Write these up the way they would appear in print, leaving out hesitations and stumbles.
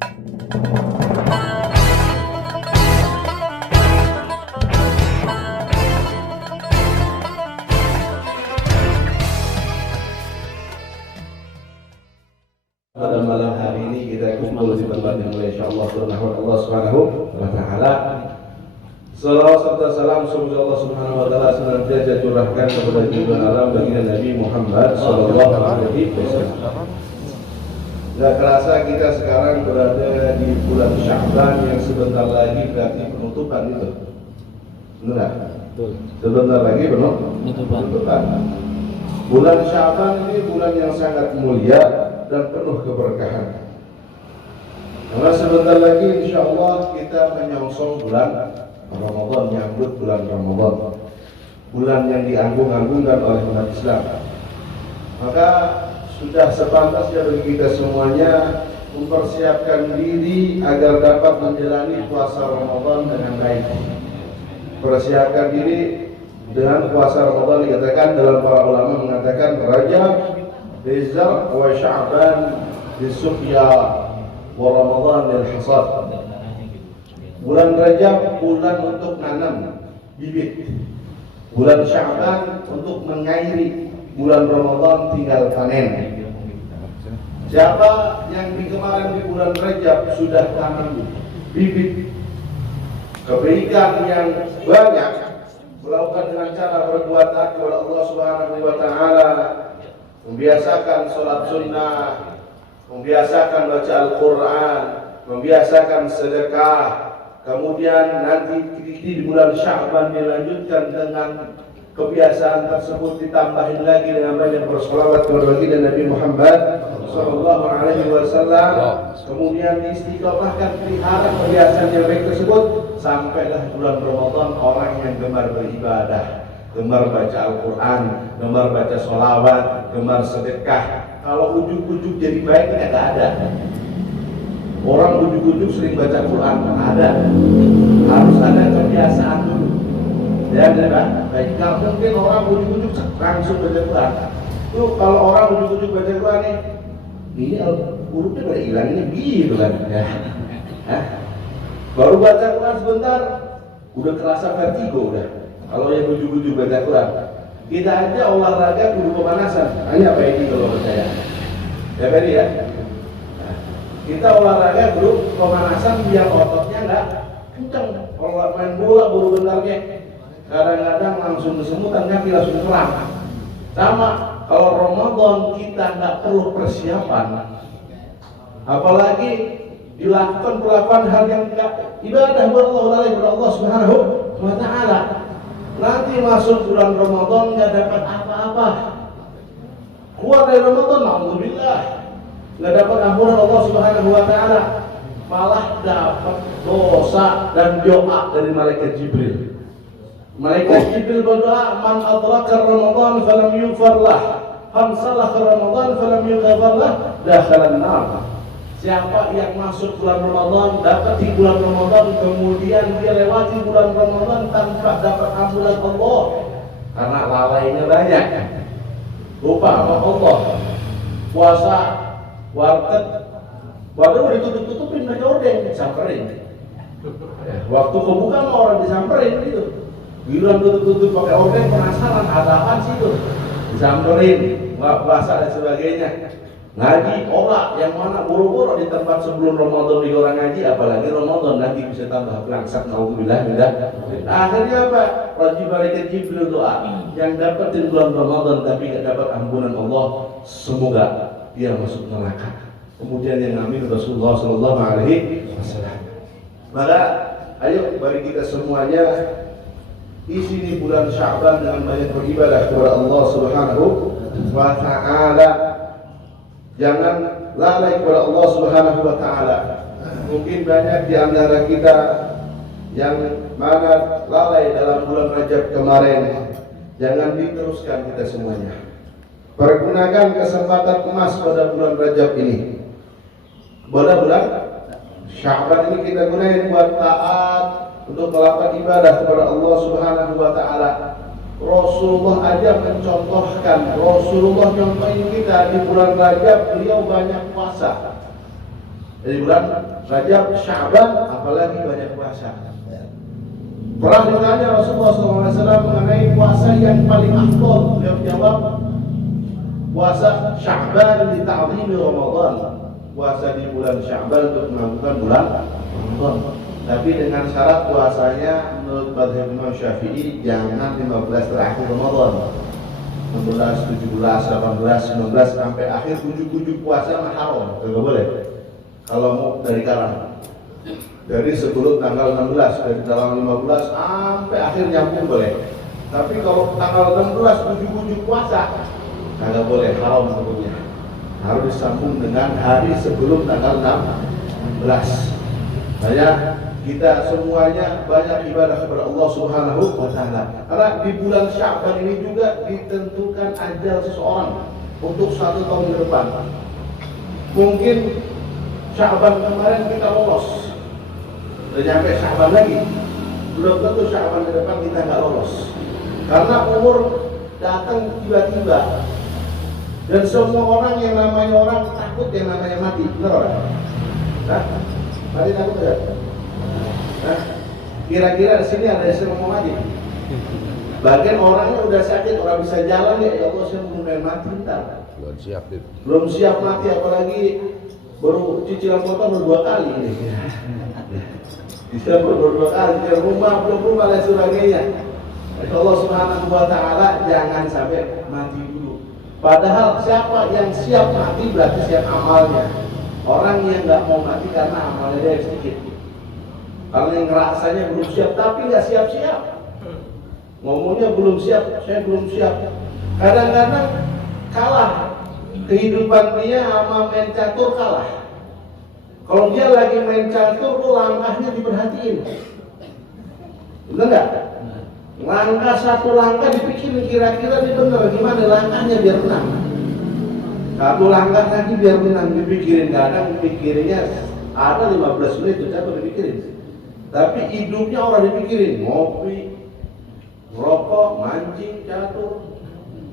Pada malam hari ini kita kumpul di tempat yang mulia insyaallah Allah Subhanahu wa taala. Salawat serta salam semoga Allah Subhanahu wa taala senantiasa curahkan kepada junjungan alam baginda Nabi Muhammad sallallahu alaihi wasallam. Tidak kerasa kita sekarang berada di bulan Sya'ban yang sebentar lagi berarti penutupan itu. Benar? Betul. Sebentar lagi penutupan. Bulan Sya'ban ini bulan yang sangat mulia dan penuh keberkahan. Karena sebentar lagi insyaallah kita menyongsong bulan Ramadan, menyambut bulan Ramadan, bulan yang diagung-agungkan oleh umat Islam. Maka sudah sepantasnya bagi kita semuanya mempersiapkan diri agar dapat menjalani puasa Ramadan dengan baik. Persiapkan diri dengan puasa Ramadan dikatakan dalam para ulama mengatakan Rajab Rizal wa Sya'ban Disufya wa Ramadan lil hasad. Bulan Rajab bulan untuk nanam bibit, bulan Sya'ban untuk mengairi, bulan Ramadan tinggal panen. Siapa yang kemarin di bulan Rajab sudah tanam bibit kebaikan yang banyak, melakukan dengan cara berbuat taat kepada Allah Subhanahu wa taala, membiasakan sholat sunnah, membiasakan baca Al-Quran, membiasakan sedekah, kemudian nanti di bulan Sya'ban dilanjutkan dengan kebiasaan tersebut ditambahin lagi dengan banyak bersolawat kepada baginda Nabi Muhammad sallallahu alaihi wasallam, kemudian diistiqomahkan pelihara kebiasaan yang baik tersebut sampailah bulan Ramadan orang yang gemar beribadah, gemar baca Al-Quran, gemar baca sholawat, gemar sedekah. Kalau ujuk-ujuk jadi baik nggak ada. Orang ujuk-ujuk sering baca Quran ada. Harus ada kebiasaan dulu. Ya, baik. Nggak mungkin orang ujuk-ujuk langsung baca Quran. Tuh kalau orang ujuk-ujuk baca Quran ini hurufnya pada hilang ini gitu kan. Ya. Baru baca Quran sebentar, udah kerasa vertigo udah. Kalau yang ujuk-ujuk baca Quran, kita aja olahraga kudu pemanasan. Hanya apa ini kalau percaya? Ya Ferdi ya. Nah, kita olahraga kudu pemanasan biar ototnya nggak kencang. Kalau main bola baru bentarnya, kadang-kadang langsung kesemutan kaki langsung keram. Sama kalau Ramadan kita nggak perlu persiapan, apalagi dilakukan perlakuan hal yang enggak ibadah kepada Allah Subhanahu wa taala. Nanti masuk bulan Ramadan nggak dapat apa-apa. Keluar dari Ramadan, alhamdulillah, nggak dapat ampunan Allah Subhanahu wa taala, malah dapat dosa dan doa dari malaikat Jibril. Malaikat Jibril berdoa, "Man adraka Ramadan falam yughfar lah, man salakha Ramadan falam yughfar lah, dakhala an-nar." Siapa yang masuk bulan Ramadan, dapat di bulan Ramadan, kemudian dia lewati bulan Ramadan tanpa dapat ampunan Allah karena lalainya banyak, lupa sama Allah, puasa warteg, waduh ditutup-tutupin pakai ordeng, disamperin. Waktu kebuka sama orang disamperin gitu, giliran tutup-tutup pakai ordeng, penasaran ada apaan sih itu, disamperin, puasa dan sebagainya. Ngaji olah yang mana boro-boro di tempat sebelum Ramadan di orang ngaji, apalagi Ramadan nanti bisa tambah pelangsak, naudzubillah billah. Akhirnya apa? Wajib malaikat Jibril doa yang dapetin bulan Ramadan tapi tidak dapat ampunan Allah, semoga dia masuk neraka. Kemudian yang amin Rasulullah sallallahu alaihi wasallam. Maka ayo bagi kita semuanya isi di bulan Sya'ban dengan banyak beribadah kepada Allah Subhanahu wa taala. Jangan lalai kepada Allah Subhanahu wa taala. Mungkin banyak di antara kita yang mana lalai dalam bulan Rajab kemarin. Jangan diteruskan kita semuanya. Pergunakan kesempatan emas pada bulan Rajab ini. Pada bulan Sya'ban ini kita gunakan buat taat, untuk melakukan ibadah kepada Allah Subhanahu wa taala. Rasulullah aja mencontohkan, Rasulullah contohin kita di bulan Rajab, beliau banyak puasa. Jadi bulan Rajab, Sya'ban, apalagi banyak puasa. Pernah ditanya Rasulullah SAW mengenai puasa yang paling afdal, beliau jawab, puasa Sya'ban li ta'zimi Ramadan. Puasa di bulan Sya'ban untuk melakukan bulan Ramadan. Tapi dengan syarat puasanya menurut mazhab Imam Syafi'i jangan 15 terakhir Ramadan. 16, 17, 18, 19 sampai akhir ujuk-ujuk puasa mah haram, enggak boleh. Kalau mau dari kalang. Dari sebelum tanggal 16, dari tanggal 15 sampai akhir nyambung boleh. Tapi kalau tanggal 16 ujuk-ujuk puasa enggak boleh, haram hukumnya. Harus disambung dengan hari sebelum tanggal 16. Saya kita semuanya banyak ibadah kepada Allah Subhanahu wa Ta'ala. Karena di bulan Sya'ban ini juga ditentukan ajal seseorang untuk 1 tahun ke depan. Mungkin Sya'ban kemarin kita lolos, udah nyampe Sya'ban lagi, belum tentu Sya'ban ke depan kita nggak lolos. Karena umur datang tiba-tiba, dan semua orang yang namanya orang takut yang namanya mati, benar orang? Nah, mati takut nggak? Nah, kira-kira di sini ada yang mau mati. Bagian orangnya udah sakit, orang bisa jalan ya Allah, saya belum mati ntar. Belum siap mati, apalagi baru cicilan motor baru 2 kali ini. Cicilan baru 2 kali, cicilan rumah belum rumah dan sebagainya. Allah Subhanahu wa Ta'ala jangan sampai mati dulu. Padahal siapa yang siap mati berarti siap amalnya. Orang yang nggak mau mati karena amalnya dia sedikit. Karena yang rasanya belum siap tapi nggak siap-siap. Ngomongnya belum siap, saya belum siap. Kadang-kadang kalah. Kehidupan dia sama main catur kalah. Kalau dia lagi main catur tuh langkahnya diperhatiin. Bener nggak? Langkah satu langkah dipikirin kira-kira ini bener gimana langkahnya biar menang. Satu langkah lagi biar menang dipikirin, kadang pikirinnya ada 15 menit itu catur dipikirin. Tapi hidupnya orang dipikirin, ngopi, ngerokok, mancing, catur.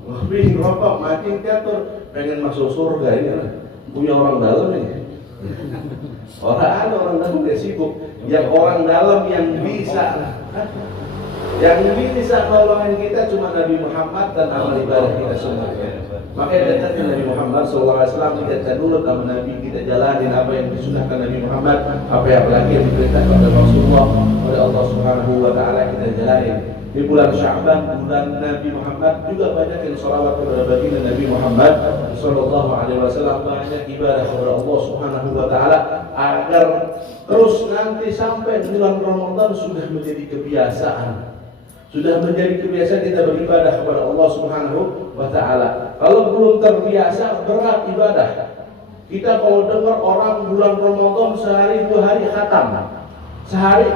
Ngopi, ngerokok, mancing, catur. Pengen masuk surga ini lah. Punya orang dalam ini. Orang ada orang dalam dia sibuk. Yang orang dalam yang bisa nolongin kita cuma Nabi Muhammad dan amal ibadah kita semua. Makanya dekatnya Nabi Muhammad SAW, kita nurut sama Nabi, kita jalanin apa yang disunahkan Nabi Muhammad, apa yang lagi yang diperintahkan oleh Rasulullah, oleh Allah Subhanahu wa Ta'ala, kita jalanin. Di bulan Sya'ban, bulan Nabi Muhammad, juga banyak yang sholawat kepada baginda Nabi Muhammad Sallallahu Alaihi Wasallam, banyak ibadah kepada Allah Subhanahu wa Ta'ala agar terus nanti sampai bulan Ramadan sudah menjadi kebiasaan. Sudah menjadi kebiasaan kita beribadah kepada Allah Subhanahu wa Ta'ala. Kalau belum terbiasa, berat ibadah. Kita kalau dengar orang bulan Ramadan sehari 2 hari khatam, sehari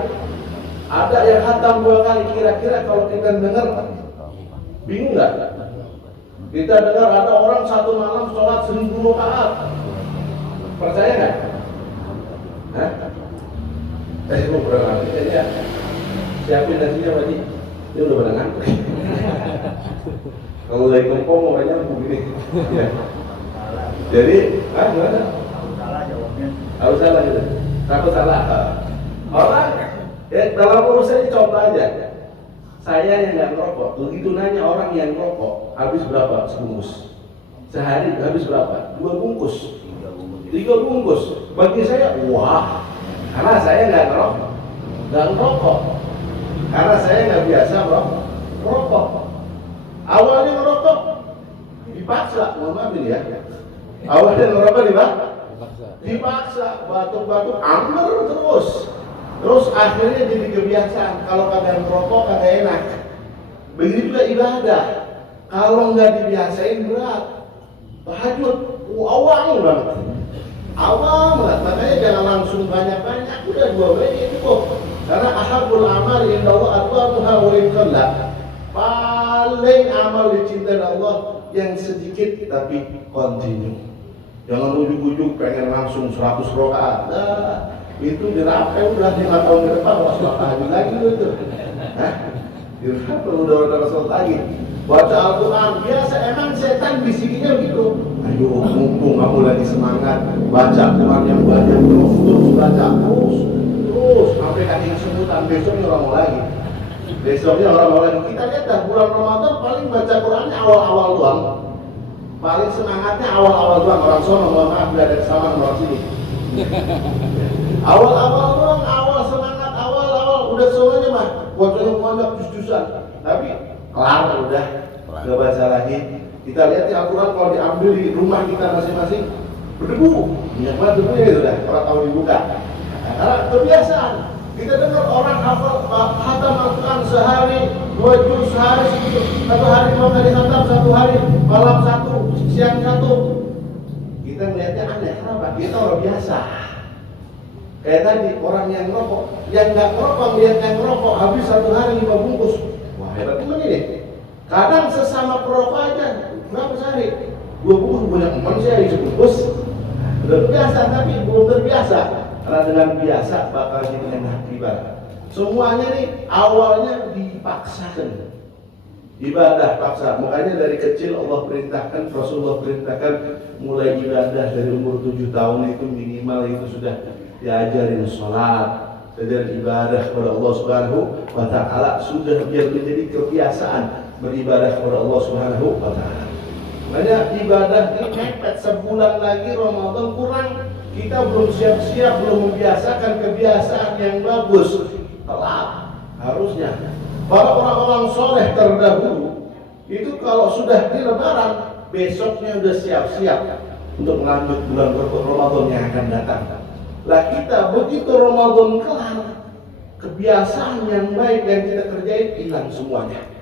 ada yang khatam 2 kali, kira-kira kalau kita dengar bingung nggak? Kita dengar ada orang 1 malam sholat 1000 rakaat, percaya nggak? Hah? Berapa ya? Siapin nasinya Pak Ji. Dia udah pada ngantuk. Kalau lagi ngomong makanya begini. Ya. Jadi, gimana? Salah jawabnya. Harus salah gitu. Takut salah. Orang dalam urusan ini contoh aja. Saya yang nggak ngerokok, begitu nanya orang yang ngerokok, habis berapa sebungkus? Sehari habis berapa? 2 bungkus. 3 bungkus. Bagi saya, wah, karena saya nggak ngerokok. Karena saya nggak biasa merokok. Awalnya ngerokok dipaksa, mohon maaf ya. Awalnya ngerokok dipaksa, batuk-batuk, anggur terus akhirnya jadi kebiasaan. Kalau kagak ngerokok kagak enak. Begitu juga ibadah. Kalau nggak dibiasain berat. Tahajud, awam banget. Makanya jangan langsung banyak-banyak. Udah 2 menit cukup. Karena ahabul amal indallah adwamuha wa in qalla. Paling amal dicintai Allah yang sedikit tapi kontinu. Jangan ujuk-ujuk pengen langsung 100 rakaat. Itu dirapai udah 5 tahun ke depan sholat tahajud lagi itu. Hah? Dirapai udah sholat lagi. Baca Al-Quran biasa, emang setan bisikinya begitu. Ayo mumpung kamu lagi semangat baca Quran yang banyak terus. baca terus sampai kaki semutan. Besoknya orang mau lagi. Kita lihat dah bulan Ramadan paling baca Qurannya awal-awal doang. Paling semangatnya awal-awal doang. Orang sono mohon maaf nggak ada kesalahan orang sini. Awal-awal doang, awal semangat, awal udah semuanya mah wajah dus-dusan. Tapi kelar udah nggak baca lagi. Kita lihat di Al-Quran kalau diambil di rumah kita masing-masing berdebu, banyak banget debunya itu dah. Orang tahu dibuka. Karena kebiasaan. Kita dengar orang hafal khatam Al-Quran sehari, 2 juz sehari, satu hari 2 kali khatam, satu hari malam 1, siang 1. Kita melihatnya aneh, kenapa? Kita orang biasa. Kayak tadi orang yang ngerokok, yang nggak ngerokok lihat yang ngerokok habis 1 hari 5 bungkus. Wah hebat teman ini. Kadang sesama perokok aja berapa sehari? 2 bungkus banyak teman sehari sebungkus. Udah biasa tapi belum terbiasa. Karena dengan biasa bakal jadi enak ibadah. Semuanya nih awalnya dipaksakan. Ibadah paksa. Makanya dari kecil Allah perintahkan, Rasulullah perintahkan mulai ibadah dari umur 7 tahun itu minimal itu sudah diajarin sholat, diajarin ibadah kepada Allah Subhanahu wa ta'ala, sudah biar menjadi kebiasaan beribadah kepada Allah Subhanahu wa ta'ala. Makanya ibadah ini mepet, sebulan lagi Ramadan kurang, kita belum siap-siap, belum membiasakan kebiasaan yang bagus. Telat harusnya. Para orang-orang soleh terdahulu itu kalau sudah di Lebaran besoknya udah siap-siap untuk melanjut bulan Ramadan yang akan datang. Lah kita begitu Ramadan kelar, kebiasaan yang baik yang kita kerjain hilang semuanya.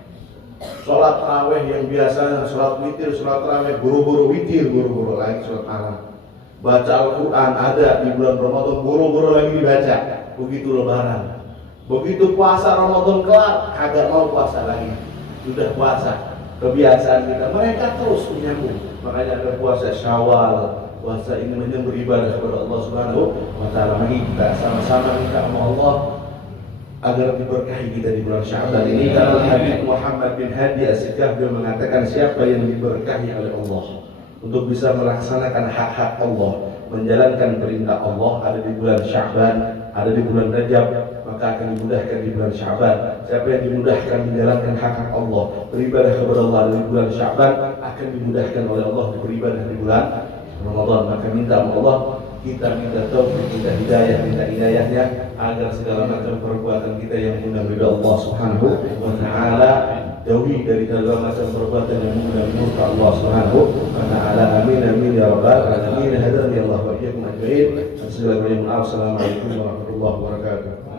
Sholat tarawih yang biasanya sholat witir, sholat tarawih buru-buru witir, buru-buru lagi sholat malam. Baca Al-Quran ada di bulan Ramadan, buru-buru lagi dibaca. Begitu Lebaran. Begitu puasa Ramadan kelar, kagak mau puasa lagi. Sudah puasa, kebiasaan kita. Mereka terus menyambung. Makanya ada puasa Syawal, puasa ini menjadi beribadah kepada Allah Subhanahu wa ta'ala. Mari kita sama-sama minta sama Allah agar diberkahi kita di bulan Sya'ban ini. Karena Habib Muhammad bin Hadi As-Sikaf dia mengatakan siapa yang diberkahi oleh Allah untuk bisa melaksanakan hak-hak Allah, menjalankan perintah Allah ada di bulan Sya'ban, ada di bulan Rajab, maka akan dimudahkan di bulan Sya'ban. Siapa yang dimudahkan menjalankan hak-hak Allah, beribadah kepada Allah di bulan Sya'ban, akan dimudahkan oleh Allah beribadah di bulan Ramadan. Maka minta Allah, kita minta taufik, minta hidayahnya agar segala macam perbuatan kita yang mengundang Allah Subhanahu wa ta'ala, jauhi dari segala macam perbuatan yang mengundang murka Allah Subhanahu wa ta'ala. Amin amin ya rabbal alamin. Hadani Allah wa iyyakum ajma'in. Assalamualaikum warahmatullahi wabarakatuh.